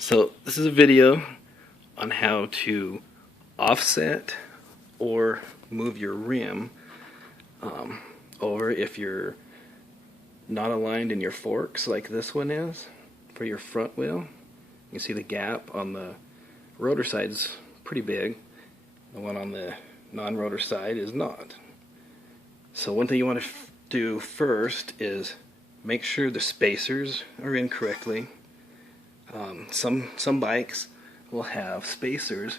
So this is a video on how to offset or move your rim over if you're not aligned in your forks like this one is for your front wheel. You can see the gap on the rotor side is pretty big. The one on the non-rotor side is not. So one thing you want to do first is make sure the spacers are in correctly. Some bikes will have spacers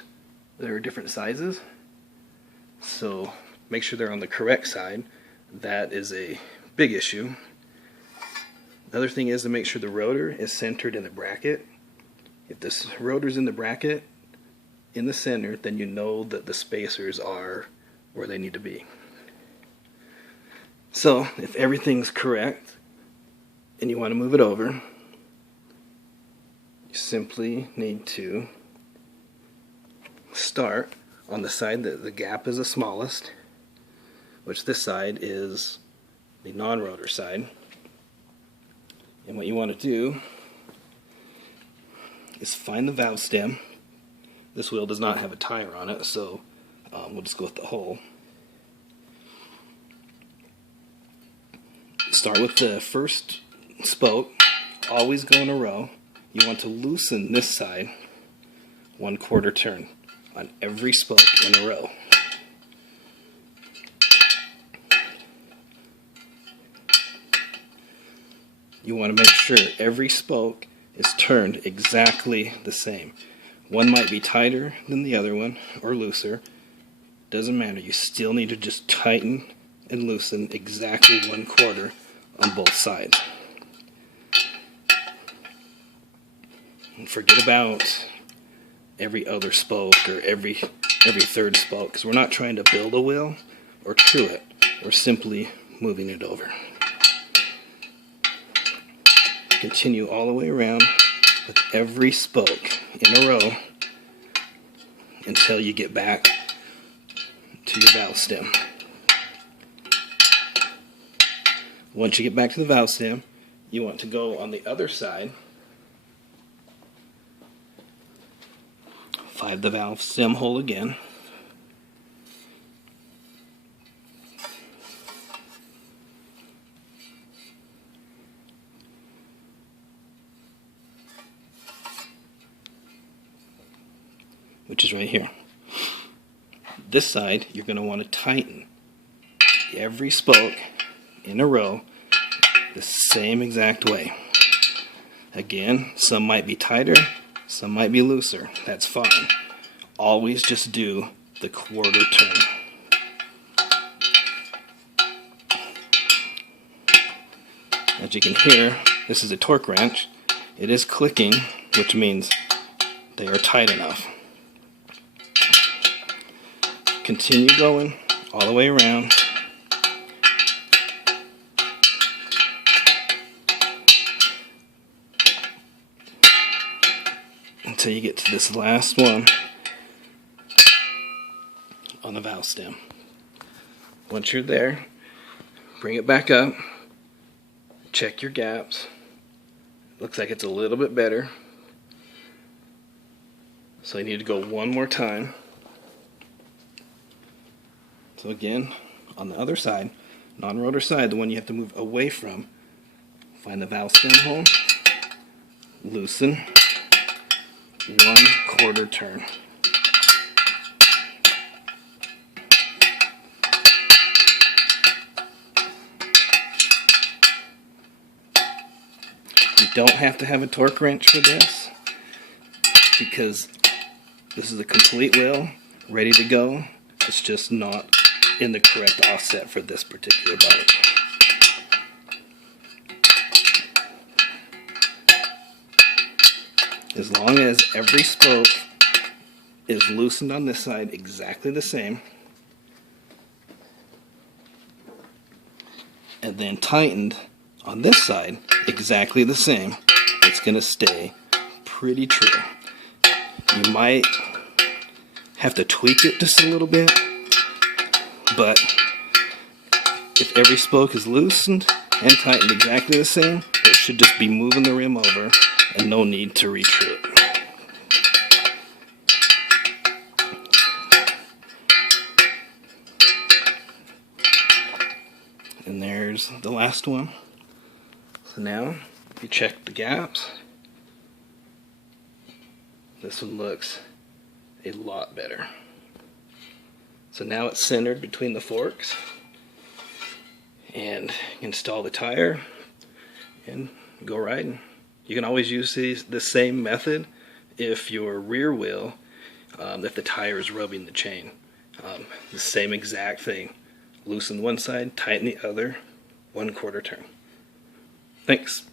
that are different sizes, so make sure they're on the correct side. That is a big issue. The other thing is to make sure the rotor is centered in the bracket. If this rotor's in the bracket in the center, then you know that the spacers are where they need to be. So if everything's correct and you want to move it over, you simply need to start on the side that the gap is the smallest, which this side is the non-rotor side. And what you want to do is find the valve stem. This wheel does not have a tire on it, so we'll just go with the hole. Start with the first spoke, always go in a row. You want to loosen this side 1/4 turn on every spoke in a row. You want to make sure every spoke is turned exactly the same. One might be tighter than the other one or looser. Doesn't matter. You still need to just tighten and loosen exactly 1/4 on both sides. And forget about every other spoke or every third spoke, because we're not trying to build a wheel or true it. We're simply moving it over. Continue all the way around with every spoke in a row until you get back to your valve stem. Once you get back to the valve stem, you want to go on the other side, find the valve stem hole again, which is right here. This side, you're going to want to tighten every spoke in a row the same exact way. Again, some might be tighter, some might be looser. That's fine. Always just do the 1/4 turn. As you can hear, this is a torque wrench. It is clicking, which means they are tight enough. Continue going all the way around. Until you get to this last one on the valve stem. Once you're there, bring it back up, check your gaps. Looks like it's a little bit better, so you need to go one more time. So again, on the other side, non-rotor side, the one you have to move away from, find the valve stem hole, loosen, 1/4 turn. You don't have to have a torque wrench for this, because this is a complete wheel, ready to go. It's just not in the correct offset for this particular bike. As long as every spoke is loosened on this side exactly the same, and then tightened on this side exactly the same, it's going to stay pretty true. You might have to tweak it just a little bit, but if every spoke is loosened and tightened exactly the same, it should just be moving the rim over and no need to retrue it. there's the last one. So now you check the gaps. This one looks a lot better. So now it's centered between the forks, and install the tire and go riding. You can always use the same method if your rear wheel, if the tire is rubbing the chain. The same exact thing. Loosen one side, tighten the other, 1/4 turn. Thanks.